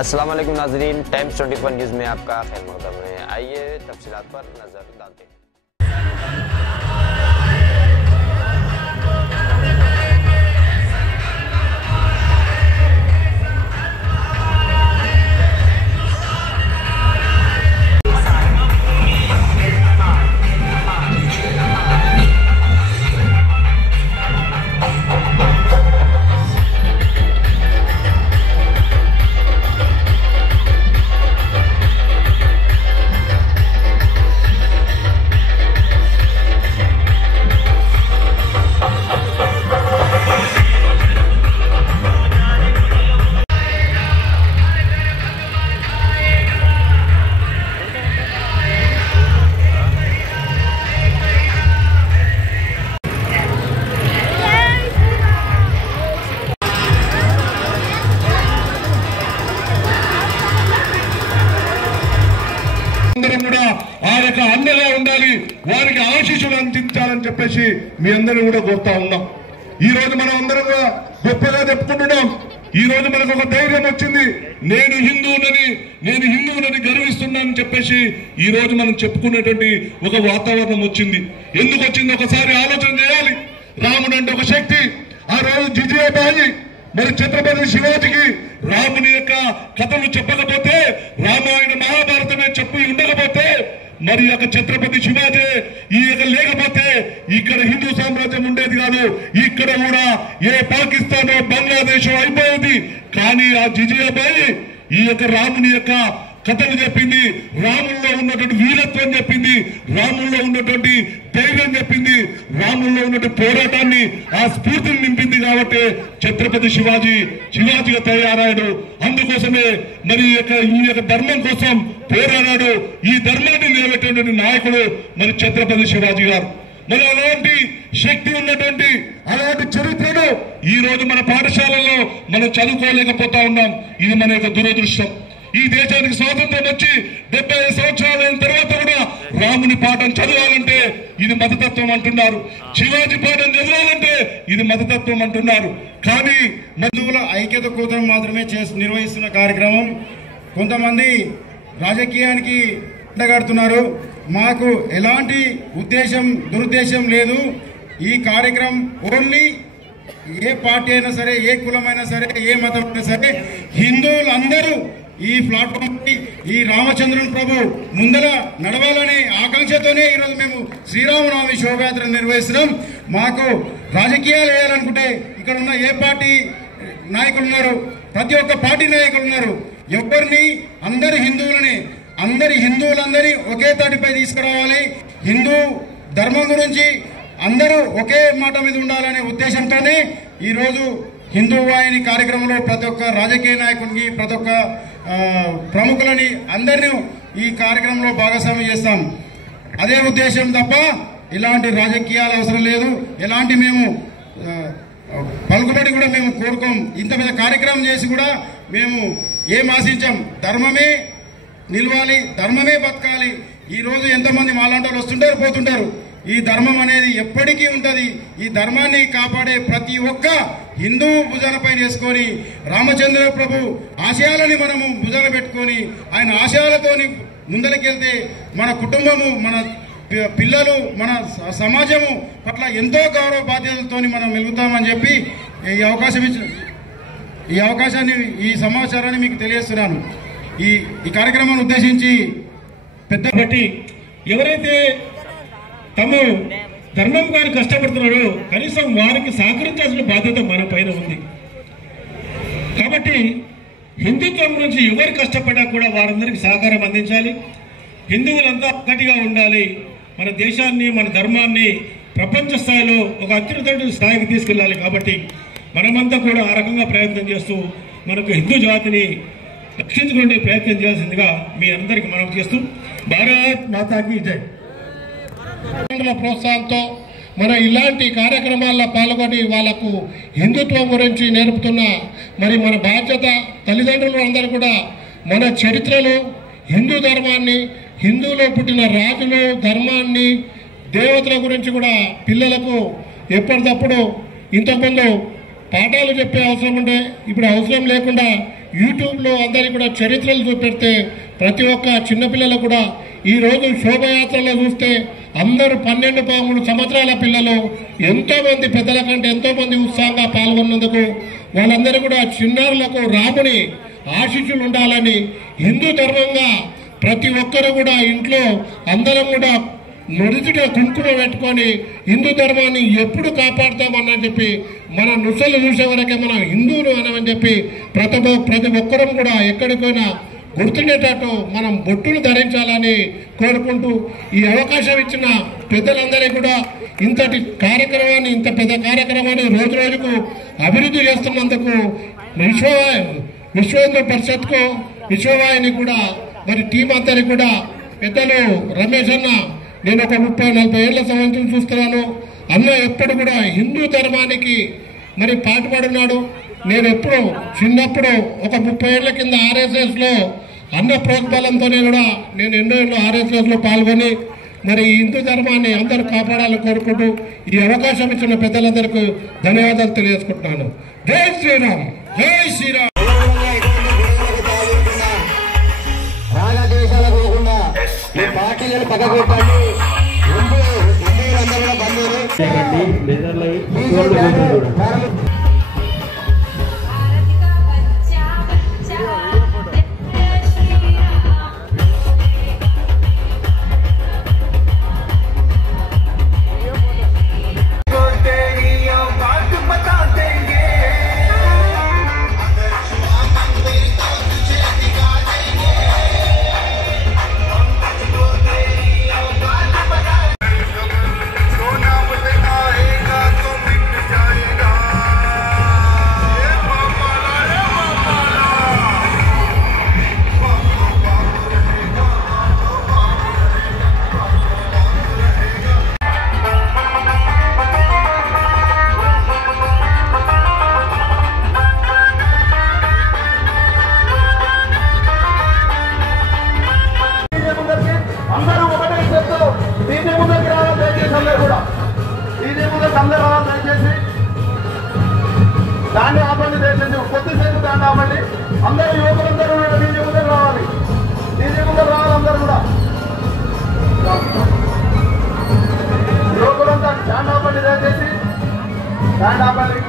अस्सलाम वालेकुम नाज़रीन, टाइम्स 24 न्यूज़ में आपका खैर मक़दम है। आइए तफसीलात पर नज़र डालते हैं। అండగా ఉండాలి, వారికి ఆశీస్సులు అందించాలని చెప్పేసి మీ అందరిని కూడా కోరుతా ఉన్నాం. ఈ రోజు మనం అందరం కూడా గొప్పగా చెప్పుకుంటున్నాం. ఈ రోజు మనకు ఒక ధైర్యం వచ్చింది, నేను హిందువులని గర్విస్తున్నానని చెప్పేసి ఈ రోజు మనం చెప్పుకునేటువంటి ఒక వాతావరణం వచ్చింది. ఎందుకు వచ్చింది ఒకసారి ఆలోచన చేయాలి. రాముడు అంటే ఒక శక్తి. ఆ రోజు జిజియాబాయి మరి ఛత్రపతి శివాజీకి రాముని యొక్క కథలు చెప్పకపోతే, రామాయణ మహాభారతమే చెప్పి ఉండకపోతే, మరి యొక్క ఛత్రపతి శివాజీ ఈ యొక్క లేకపోతే ఇక్కడ హిందూ సామ్రాజ్యం ఉండేది కాదు. ఇక్కడ కూడా ఏ పాకిస్తాన్ బంగ్లాదేశ్ అయిపోయేది. కానీ ఆ జిజియాబాయి ఈ యొక్క రాముని యొక్క కథలు చెప్పింది, రాముల్లో ఉన్నటువంటి వీరత్వం చెప్పింది, రాముల్లో ఉన్నటువంటి ధైర్యం చెప్పింది, రాముల్లో ఉన్నటువంటి పోరాటాన్ని ఆ స్ఫూర్తిని నింపింది. కాబట్టి ఛత్రపతి శివాజీగా తయారయ్యాడు. అందుకోసమే మరి ఈ యొక్క ధర్మం కోసం పోరాడాడు. ఈ ధర్మాన్ని నిలబెట్టినటువంటి నాయకుడు మరి ఛత్రపతి శివాజీ గారు. మరి అలాంటి శక్తి ఉన్నటువంటి అలాంటి చరిత్రను ఈ రోజు మన పాఠశాలలో మనం చదువుకోలేకపోతా ఉన్నాం. ఇది మన యొక్క దురదృష్టం. ఈ దేశానికి స్వాతంత్రం వచ్చి 75 సంవత్సరాల తర్వాత కూడా రాముని పాఠం చదవాలంటే ఇది మతతత్వం అంటున్నారు, శివాజీ పాఠం చదవాలంటే ఇది మతతత్వం అంటున్నారు. కానీ హిందువుల ఐక్యత కోసం మాత్రమే నిర్వహిస్తున్న కార్యక్రమం. కొంతమంది రాజకీయానికి అడ్డగడుతున్నారు. మాకు ఎలాంటి దురుద్దేశం లేదు. ఈ కార్యక్రమం ఓన్లీ ఏ పార్టీ అయినా సరే, ఏ కులమైనా సరే, ఏ మతం అయినా సరే, హిందువులందరూ ఈ ప్లాట్ఫామ్ ఈ రామచంద్రుని ప్రభు ముందర నడవాలనే ఆకాంక్షతోనే ఈరోజు మేము శ్రీరామనవమి శోభయాత్ర నిర్వహిస్తున్నాం. మాకు రాజకీయాలు వేయాలనుకుంటే ఇక్కడ ఉన్న ఏ పార్టీ నాయకులు ఉన్నారు, ప్రతి ఒక్క పార్టీ నాయకులు ఉన్నారు. ఎవరిని అందరి హిందువులందరి ఒకే తాటిపై తీసుకురావాలి. హిందూ ధర్మం గురించి అందరూ ఒకే మాట మీద ఉండాలనే ఉద్దేశంతోనే ఈరోజు హిందూ వాహిని కార్యక్రమంలో ప్రతి ఒక్క రాజకీయ నాయకుడికి, ప్రతి ఒక్క ప్రముఖులని అందరినీ ఈ కార్యక్రమంలో భాగస్వామ్యం చేస్తాం. అదే ఉద్దేశం తప్ప ఇలాంటి రాజకీయాలు అవసరం లేదు. ఎలాంటి మేము పలుకుబడి కూడా మేము కోరుకోం. ఇంత పెద్ద కార్యక్రమం చేసి కూడా మేము ఏం ఆశించాం. ధర్మమే నిలవాలి, ధర్మమే బతకాలి. ఈరోజు ఎంతమంది మాలాంటి వాళ్ళు వస్తుంటారు, పోతుంటారు. ఈ ధర్మం అనేది ఎప్పటికీ ఉంటుంది. ఈ ధర్మాన్ని కాపాడే ప్రతి ఒక్క హిందూ భుజాలపై వేసుకొని రామచంద్ర ప్రభు ఆశయాలని మనము భుజాన పెట్టుకొని ఆయన ఆశయాలతోని ముందరకెళ్తే మన కుటుంబము, మన పిల్లలు, మన సమాజము పట్ల ఎంతో గౌరవ బాధ్యతలతో మనం మెలుగుతామని చెప్పి ఈ అవకాశాన్ని, ఈ సమాచారాన్ని మీకు తెలియజేస్తున్నాను. ఈ కార్యక్రమాన్ని ఉద్దేశించి బట్టి ఎవరైతే తమ ధర్మం గారు కష్టపడుతున్నారో కనీసం వారికి సహకరించాల్సిన బాధ్యత మన పైన ఉంది. కాబట్టి హిందుత్వం గురించి ఎవరు కష్టపడ్డా కూడా వారందరికీ సహకారం అందించాలి. హిందువులంతా ఒక్కటిగా ఉండాలి. మన దేశాన్ని, మన ధర్మాన్ని ప్రపంచ స్థాయిలో ఒక అత్యున్నత స్థాయికి తీసుకెళ్ళాలి. కాబట్టి మనమంతా కూడా ఆ రకంగా ప్రయత్నం చేస్తూ మనకు హిందూ జాతిని రక్షించుకునే ప్రయత్నం చేయాల్సిందిగా మీ అందరికీ మనం చేస్తూ భారత్ మాతాకి జై. ప్రోత్సాహంతో మన ఇలాంటి కార్యక్రమాల్లో పాల్గొని వాళ్లకు హిందుత్వం గురించి నేర్పుతున్న మరి మన బాధ్యత. తల్లిదండ్రులు అందరూ కూడా మన చరిత్రలు, హిందూ ధర్మాన్ని, హిందువులో పుట్టిన రాజులు, ధర్మాన్ని, దేవతల గురించి కూడా పిల్లలకు ఎప్పటికప్పుడు ఇంతకుముందు పాఠాలు చెప్పే అవసరం ఉండే, ఇప్పుడు అవసరం లేకుండా యూట్యూబ్లో అందరికీ కూడా చరిత్రలు చూపెడితే ప్రతి ఒక్క చిన్నపిల్లలు కూడా ఈరోజు శోభయాత్రలో చూస్తే అందరూ 12-13 సంవత్సరాల పిల్లలు ఎంతోమంది పెద్దల కంటే ఎంతోమంది ఉత్సాహంగా పాల్గొన్నందుకు వాళ్ళందరూ కూడా చిన్నారులకు రాముని ఆశీస్సులు ఉండాలని హిందూ ధర్మంగా ప్రతి ఒక్కరు కూడా ఇంట్లో అందరం కూడా నుదుటిన కుంకుమ పెట్టుకొని హిందూ ధర్మాన్ని ఎప్పుడు కాపాడుతామని చెప్పి మన నుసలు చూసే వరకే మనం హిందువులు అనమని చెప్పి ప్రతి ఒక్కరం కూడా ఎక్కడికైనా గుర్తుండేటట్టు మనం బొట్టును ధరించాలని కోరుకుంటూ ఈ అవకాశం ఇచ్చిన పెద్దలందరికీ కూడా ఇంతటి కార్యక్రమాన్ని ఇంత పెద్ద కార్యక్రమాన్ని రోజు రోజుకు అభివృద్ధి చేస్తున్నందుకు విశ్వ హిందూ పరిషత్కు విశ్వవాహిని కూడా మరి టీం అందరికి కూడా పెద్దలు రమేష్ అన్న నేను ఒక 30-40 ఏళ్ల సంవత్సరం చూస్తున్నాను. అన్న ఎప్పుడు కూడా హిందూ ధర్మానికి మరి పాటుపడున్నాడు. నేను ఎప్పుడు చిన్నప్పుడు ఒక 30 ఏళ్ల కింద ఆర్ఎస్ఎస్లో అన్న ప్రోత్బలంతోనే కూడా నేను ఎన్నో ఏళ్ళు ఆర్ఎస్ఎస్లో పాల్గొని మరి హిందూ ధర్మాన్ని అందరూ కాపాడాలని కోరుకుంటూ ఈ అవకాశం ఇచ్చిన పెద్దలందరికీ ధన్యవాదాలు తెలియజేసుకుంటున్నాను. జై శ్రీరామ్, జై శ్రీరామ్. పార్టీలను పక్కగొట్టండి. హిందువులందరూ బంధువులు దాన్ని ఆపండి. దయచేసి కొద్దిసేపు దాన్ని ఆపండి. అందరూ యువకులందరూ డీజే ముందర రావాలి. డీజే ముందర రావాలి. అందరూ కూడా యువకులంతా స్టాండ్ ఆపండి. దయచేసి స్టాండ్ ఆపండి.